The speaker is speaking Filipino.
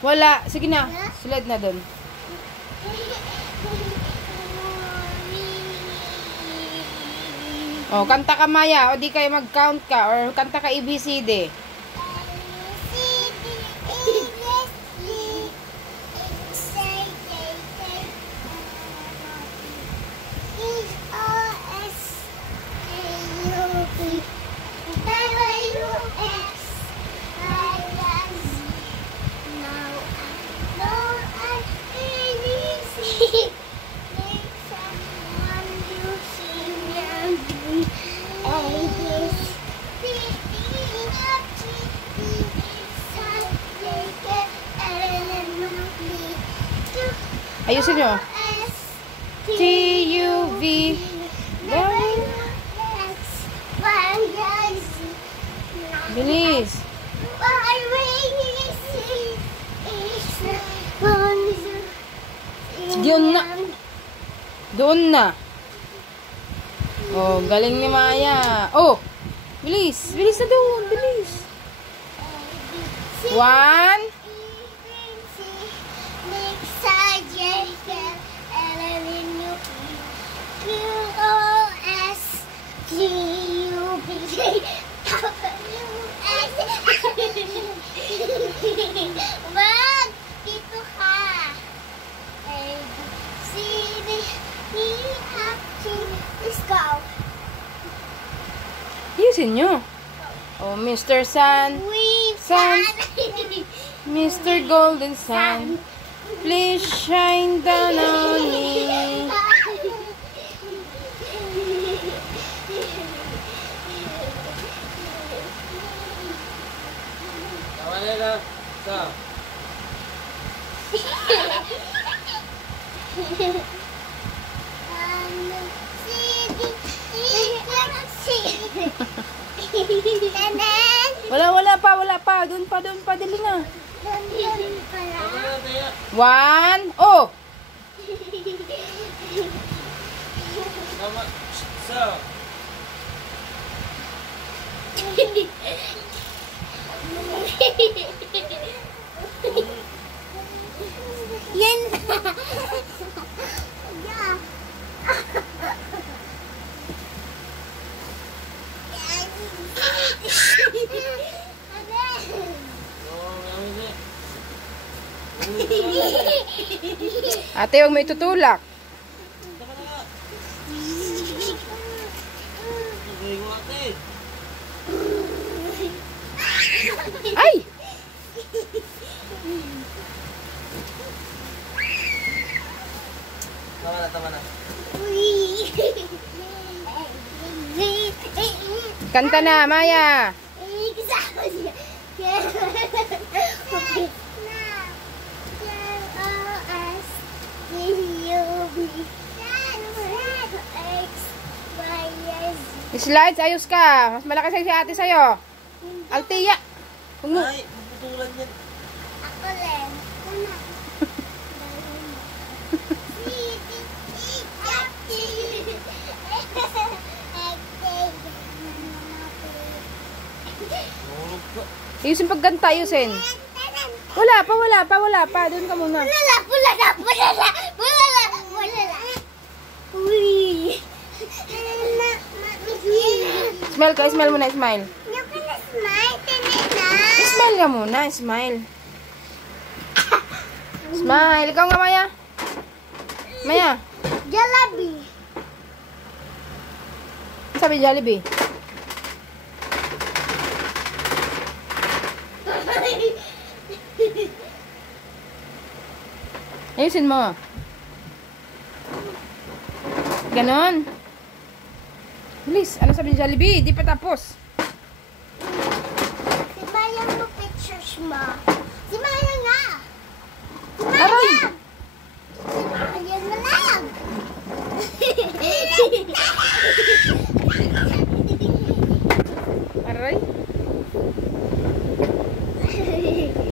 Wala. Sige na. Slide na dun. Oh, kanta ka Maya. O di kayo mag-count ka. Or kanta ka ABCD. Ayusin nyo. T-U-V. Bilis. Doon na. Doon na. Oh, galing ni Maya. Oh, bilis. Bilis na doon. Bilis. 1. Wag! Dito ka! Let's go! Ayusin nyo. Oh, Mr. Sun. Sun. Mr. Golden Sun. Please shine down on me. Wala pa. Doon pa. Dali na. 1. Oh! Yan. Ate, huwag mo itutulak. Ay! Tama na. Kanta na, Maya. Slides, ayos ka. Mas malaki sa'yo si ate sa'yo. Altia. Ay, puputulan yan. Ako lang. Ayusin pagkanta, ayusin. Wala pa. Doon ka muna. Wala na. Uy. Smile ka, smile muna, smile. Yung ka na smile, na. Smile ka muna, smile. Smile. Ikaw nga, Maya. Maya. Jollibee. Ano sabi Jollibee? Ayusin mo. Ganon. Bilis. Ano sabi ni Jollibee? Di pa tapos. Sibayan mo pictures mo.